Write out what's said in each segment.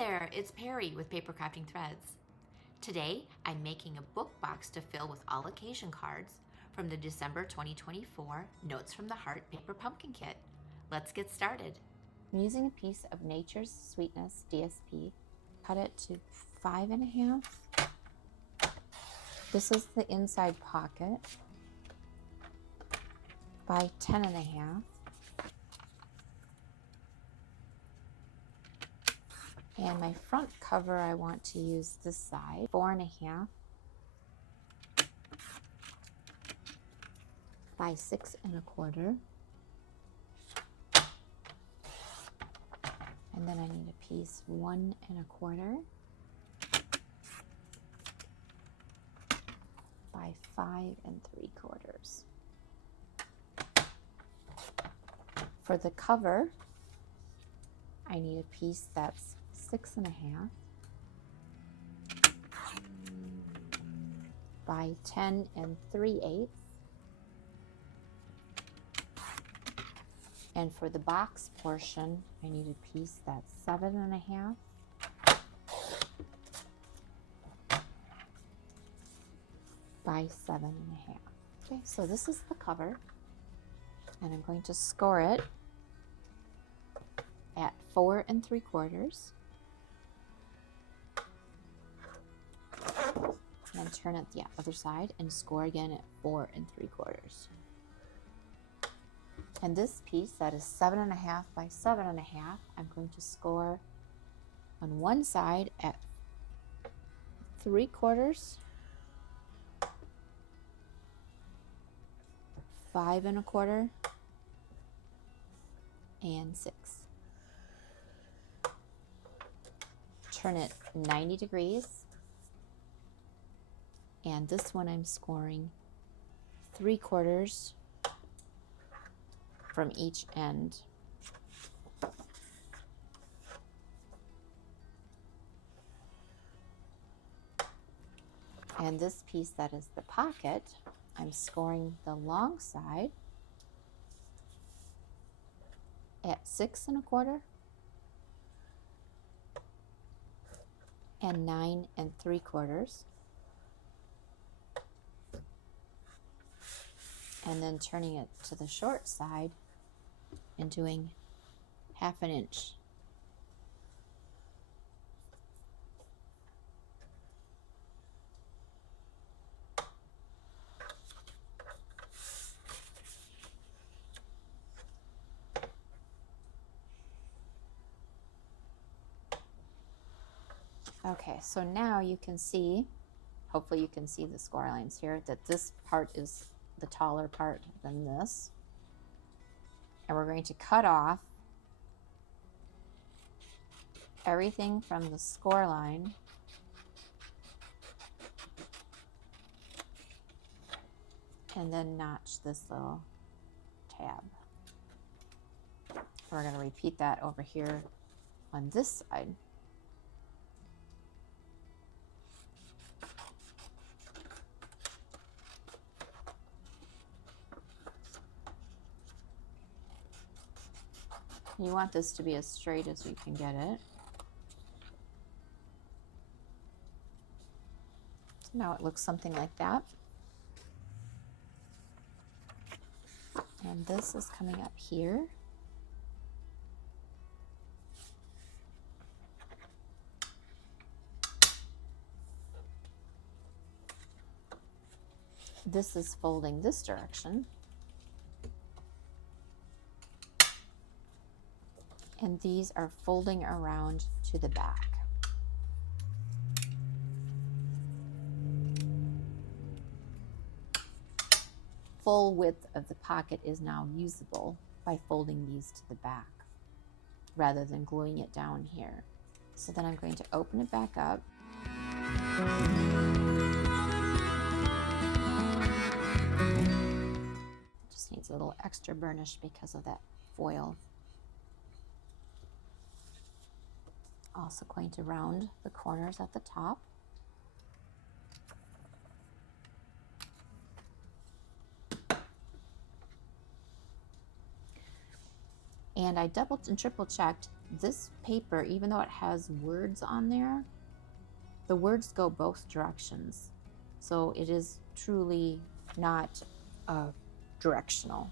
there, it's Perry with PapercraftingThreads. Today, I'm making a book box to fill with all occasion cards from the December 2024 Notes from the Heart Paper Pumpkin Kit. Let's get started. I'm using a piece of Nature's Sweetness DSP. Cut it to 5.5. This is the inside pocket by 10.5. And my front cover, I want to use this side, 4.5 by 6.25. And then I need a piece 1.25 by 5.75. For the cover, I need a piece that's 6.5 by 10 3/8. And for the box portion, I need a piece that's 7.5 by 7.5. Okay, so this is the cover, and I'm going to score it at 4 3/4. And then turn it the other side and score again at 4 3/4. And this piece that is 7.5 by 7.5, I'm going to score on one side at 3/4, 5.25, and 6. Turn it 90 degrees. And this one I'm scoring 3/4 from each end. And this piece that is the pocket, I'm scoring the long side at 6.25 and 9 3/4. And then turning it to the short side and doing 1/2 inch. Okay, so now you can see, hopefully you can see the score lines here, that this part is the taller part than this. And we're going to cut off everything from the score line and then notch this little tab. We're going to repeat that over here on this side. You want this to be as straight as we can get it. So now it looks something like that. And this is coming up here. This is folding this direction. And these are folding around to the back. Full width of the pocket is now usable by folding these to the back rather than gluing it down here. So then I'm going to open it back up. Just needs a little extra burnish because of that foil. Also going to round the corners at the top. And I double and triple checked this paper, even though it has words on there, the words go both directions. So it is truly not directional,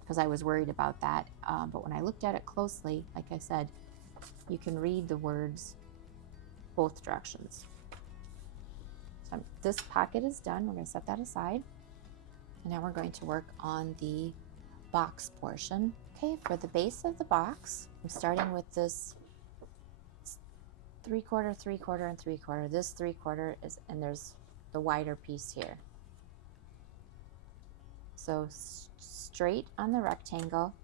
because I was worried about that. But when I looked at it closely, like I said, you can read the words both directions. So this pocket is done. We're going to set that aside. And now we're going to work on the box portion. Okay, for the base of the box, I'm starting with this 3/4, 3/4, and 3/4. This 3/4 is, and there's the wider piece here. So straight on the rectangle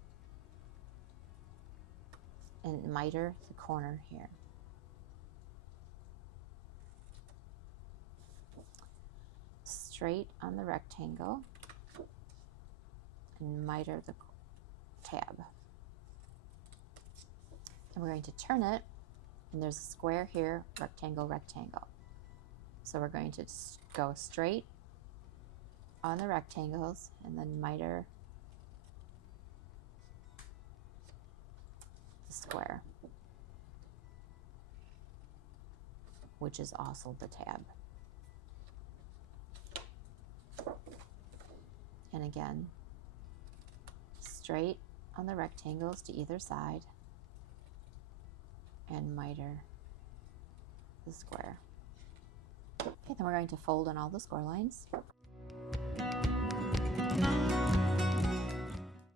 and miter the corner here. Straight on the rectangle and miter the tab. And we're going to turn it, and there's a square here, rectangle, rectangle. So we're going to go straight on the rectangles and then miter the square, which is also the tab. And again, straight on the rectangles to either side and miter the square. Okay, then we're going to fold on all the score lines. We're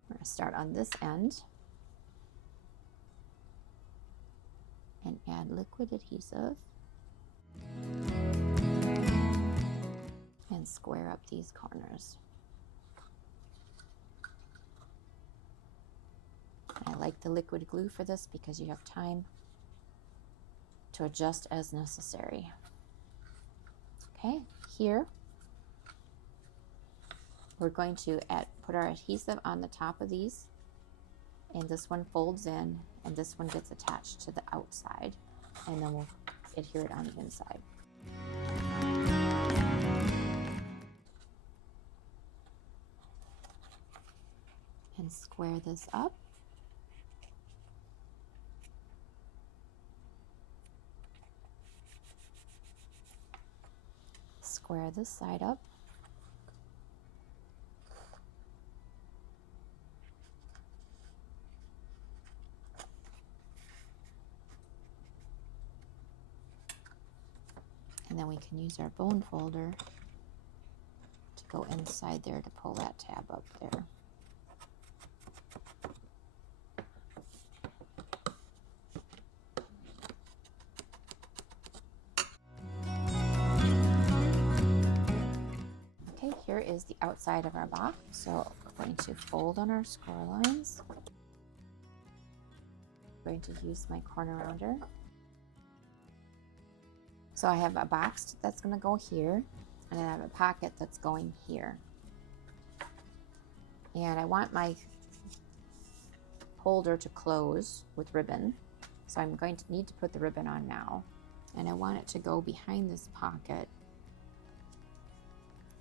going to start on this end and add liquid adhesive and square up these corners. I like the liquid glue for this because you have time to adjust as necessary. Okay, here we're going to put our adhesive on the top of these, and this one folds in and this one gets attached to the outside, and then we'll adhere it on the inside. And square this up. Square this side up. And then we can use our bone folder to go inside there to pull that tab up there. Okay, here is the outside of our box. So we're going to fold on our score lines. I'm going to use my corner rounder. So I have a box that's going to go here, and I have a pocket that's going here. And I want my holder to close with ribbon, so I'm going to need to put the ribbon on now. And I want it to go behind this pocket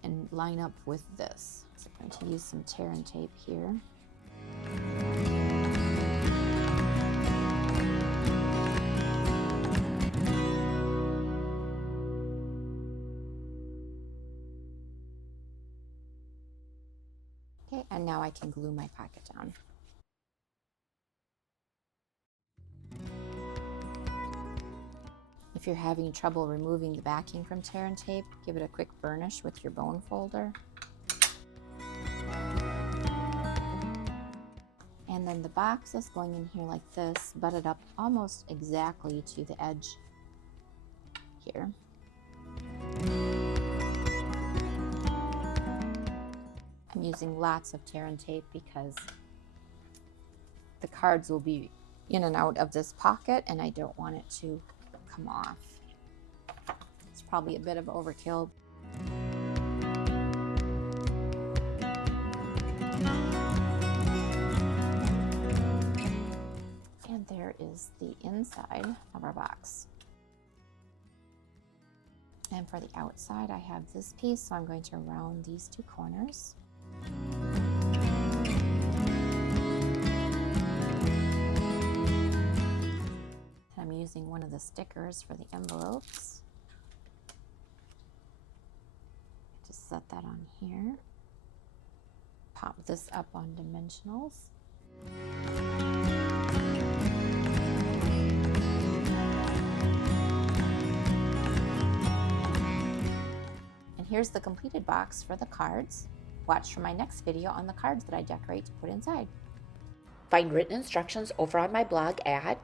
and line up with this. So I'm going to use some tear and tape here. Okay, and now I can glue my pocket down. If you're having trouble removing the backing from tear and tape, give it a quick burnish with your bone folder. And then the box is going in here like this, butted up almost exactly to the edge here. I'm using lots of tear and tape because the cards will be in and out of this pocket and I don't want it to come off. It's probably a bit of overkill. And there is the inside of our box. And for the outside, I have this piece, so I'm going to round these two corners. the stickers for the envelopes. Just set that on here. Pop this up on dimensionals. And here's the completed box for the cards. Watch for my next video on the cards that I decorate to put inside. Find written instructions over on my blog at...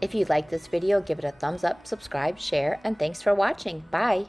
If you like this video, give it a thumbs up, subscribe, share, and thanks for watching. Bye!